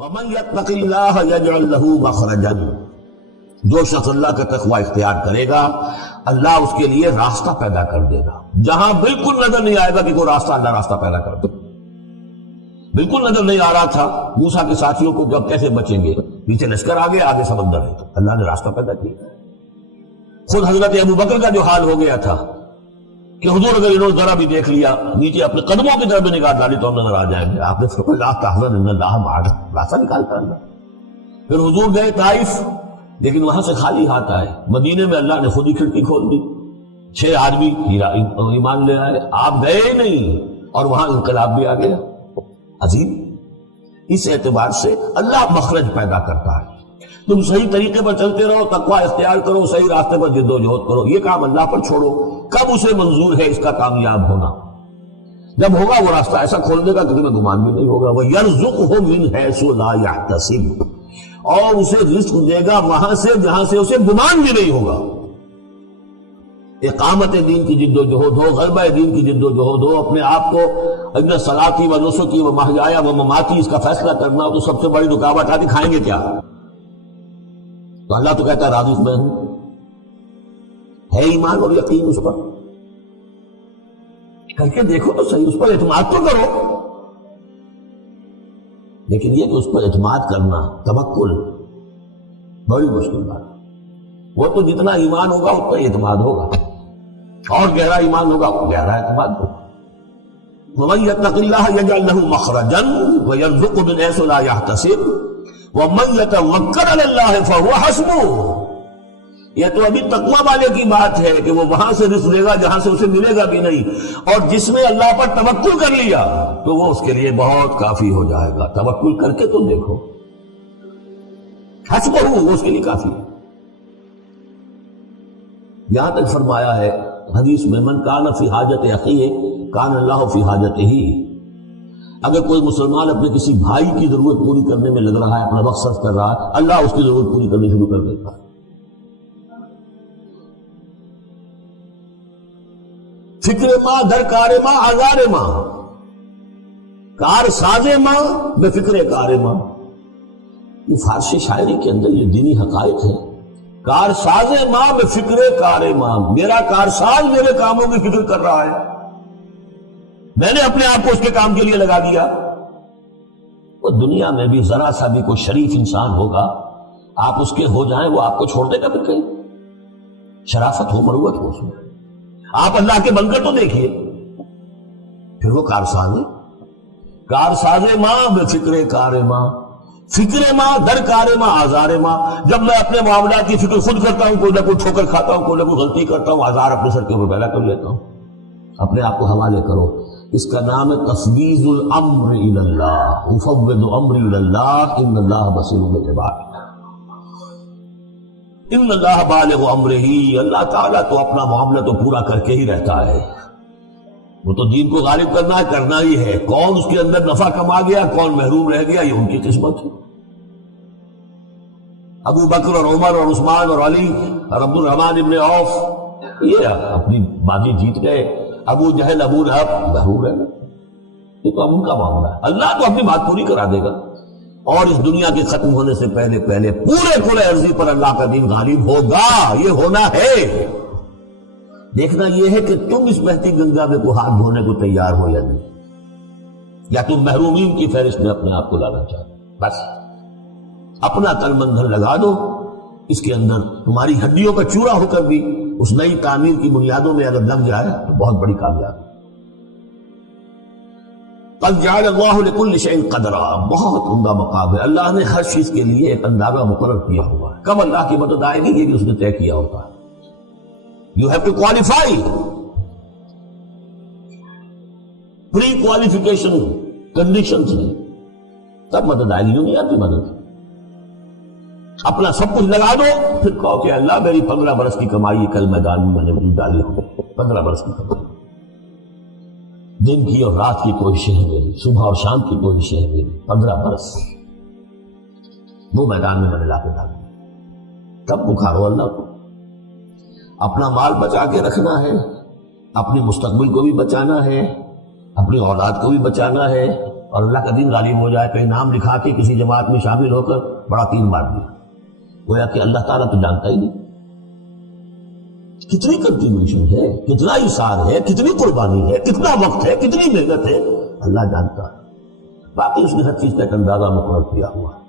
وَمَن يَتَّقِ اللَّهَ يَجْعَل لَّهُ مَخْرَجًا، جو شخص اللہ کا تقوی اختیار کرے گا اللہ اس کے لیے راستہ پیدا کر دے گا، جہاں بالکل نظر نہیں آئے گا کہ کوئی راستہ، اللہ راستہ پیدا کر دے۔ بالکل نظر نہیں آ رہا تھا موسیٰ کے ساتھیوں کو کہ اب کیسے بچیں گے، پیچھے لشکر آگے آگے سمندر ہے، اللہ نے راستہ پیدا کیا۔ خود حضرت ابو بکر کا جو حال ہو گیا تھا کہ حضور اگر انہوں نے ذرا بھی دیکھ لیا نیچے اپنے قدموں کی طرف بھی نگاہ ڈالی تو ہم نظر آ جائیں گے، آپ نے فرمایا لا تحزن ان اللہ معنا، راستہ نکالتا اللہ۔ پھر حضور گئے طائف، لیکن وہاں سے خالی ہاتھ آئے، مدینے میں اللہ نے خود ہی کھڑکی کھول دی، 6 آدمی ایمان لے آئے، آپ گئے ہی نہیں اور وہاں انقلاب بھی آ گیا۔ عظیم، اس اعتبار سے اللہ مخرج پیدا کرتا ہے۔ تم صحیح طریقے پر چلتے رہو، تقوی اختیار کرو، صحیح راستے پر جد و جہد کرو، یہ کام اللہ پر چھوڑو۔ کب اسے منظور ہے اس کا کامیاب ہونا؟ جب ہوگا وہ راستہ ایسا کھول دے گا کہ تمہیں گمان بھی نہیں ہوگا۔ وَيَرْزُقْهُ مِنْ حَيْثُ لَا يَحْتَسِبُ، اور اسے رزق دے گا وہاں سے جہاں سے اسے گمان بھی نہیں ہوگا۔ اقامت دین کی جد و جہد ہو، غلبہ دین کی جد و جہد ہو، اپنے آپ کو اِنَّ صَلَاتِي وَنُسُكِي وَمَحْيَايَ وَمَمَاتِي اس کا فیصلہ کرنا ہو تو سب سے بڑی رکاوٹ آتی کھائیں گے کیا؟ تو اللہ تو کہتا ہے راضی میں ہوں، ہے ایمان اور یقین اس پر، کر کے دیکھو تو صحیح، اس پر اعتماد تو کرو۔ لیکن یہ کہ اس پر اعتماد کرنا، توکل، بڑی مشکل بات ہے۔ وہ تو جتنا ایمان ہوگا اتنا اعتماد ہوگا، اور گہرا ایمان ہوگا گہرا اعتماد ہوگا۔ وَمَن يَتَّقِ اللَّهَ يَجْعَل لَّهُ مَخْرَجًا وَيَرْزُقْهُ مِنْ حَيْثُ لَا يَحْتَسِبُ وَمَن يَتَوَكَّلْ عَلَى اللَّهِ فَهُوَ حَسْبُهُ۔ یہ تو ابھی تقویٰ والے کی بات ہے کہ وہ وہاں سے رزق لے گا جہاں سے اسے ملے گا بھی نہیں، اور جس نے اللہ پر توکل کر لیا تو وہ اس کے لیے بہت کافی ہو جائے گا۔ توکل کر کے تو دیکھو، حسبہ وہ اس کے لیے کافی ہے۔ یہاں تک فرمایا ہے حدیث میں من کان فی حاجت اخیہ کان اللہ فی حاجتہ، اگر کوئی مسلمان اپنے کسی بھائی کی ضرورت پوری کرنے میں لگ رہا ہے، اپنا وقت صرف کر رہا ہے، اللہ اس کی ضرورت پوری کرنی شروع کر دیتا ہے۔ فکر ماں در کار ماں آزار ماں، کار ساز ماں بے فکر کار ماں، یہ فارسی شاعری کے اندر یہ دینی حقائق ہے۔ کار ساز ماں بے فکر کار ماں، میرا کارساز میرے کاموں کی فکر کر رہا ہے، میں نے اپنے آپ کو اس کے کام کے لیے لگا دیا۔ وہ دنیا میں بھی ذرا سا بھی کوئی شریف انسان ہوگا، آپ اس کے ہو جائیں وہ آپ کو چھوڑ دے گا پھر کہیں؟ شرافت ہو، مروت ہو اس میں۔ آپ اللہ کے بن کر تو دیکھیے، پھر وہ کارساز ہے۔ کارساز ماں بے فکر کار ماں، فکر ماں در کار ماں آزار ماں، جب میں اپنے معاملات کی فکر خود کرتا ہوں، کوئی نہ کوئی ٹھوکر کھاتا ہوں، کوئی نہ کوئی غلطی کرتا ہوں، آزار اپنے سر کے اوپر پیدا کر لیتا ہوں۔ اپنے آپ کو حوالے کرو، اس کا نام ہے تفویض الامر الی اللہ، افوض امری الی اللہ ان اللہ بصیر بالعباد۔ ان اللہ بالغ امرہ، اللہ تعالیٰ تو اپنا معاملہ تو پورا کر کے ہی رہتا ہے، وہ تو دین کو غالب کرنا ہی ہے۔ کون اس کے اندر نفع کما گیا، کون محروم رہ گیا، یہ ان کی قسمت ہے۔ ابو بکر اور عمر اور عثمان اور علی اور عبد الرحمن ابن عوف یہ اپنی بازی جیت گئے، ابو جہل ابو لہب محروم رہ گئے، یہ تو اب ان کا معاملہ ہے۔ اللہ تو اپنی بات پوری کرا دے گا، اور اس دنیا کے ختم ہونے سے پہلے پورے کھلے عرضی پر اللہ کا دین غالب ہوگا، یہ ہونا ہے۔ دیکھنا یہ ہے کہ تم اس بہتی گنگا میں کو ہاتھ دھونے کو تیار ہو یا نہیں، یا تم محرومین کی فہرست میں اپنے آپ کو لانا چاہتے۔ بس اپنا تن من دھن لگا دو اس کے اندر، تمہاری ہڈیوں کا چورا ہو کر بھی اس نئی تعمیر کی بنیادوں میں اگر لگ جائے تو بہت بڑی کامیابی۔ قد جعل اللہ لکل شیء قدرا، بہت عمدہ مقام ہے، اللہ نے ہر چیز کے لیے ایک اندازہ مقرر کیا ہوا ہے۔ کب اللہ کی مدد آئے گی یہ بھی اس نے طے کیا ہوتا ہے۔ You have to qualify، pre qualification conditions ہیں، تب مدد آئے گی، یوں نہیں آتی مدد۔ اپنا سب کچھ لگا دو پھر کہو کہ اللہ میری 15 برس کی کمائی کل میدان میں نے بھی ڈالی ہو، 15 برس کی کمائی، دن کی اور رات کی کوششیں ہیں میری، صبح اور شام کی کوششیں ہیں میری، 15 برس وہ میدان میں نے لا کے ڈالی۔ تب پکارو اللہ کو۔ اپنا مال بچا کے رکھنا ہے، اپنی مستقبل کو بھی بچانا ہے، اپنی اولاد کو بھی بچانا ہے، اور اللہ کا دین غالب ہو جائے، کہیں نام لکھا کے کسی جماعت میں شامل ہو کر بڑا تیر مار دیا، گویا کہ اللہ تعالیٰ تو جانتا ہی نہیں۔ کتنی کنٹریبیوشن ہے، کتنا اثار ہے، کتنی قربانی ہے، کتنا وقت ہے، کتنی محنت ہے، اللہ جانتا ہے۔ باقی اس نے ہر چیز کا ایک اندازہ مقرر کیا ہوا ہے۔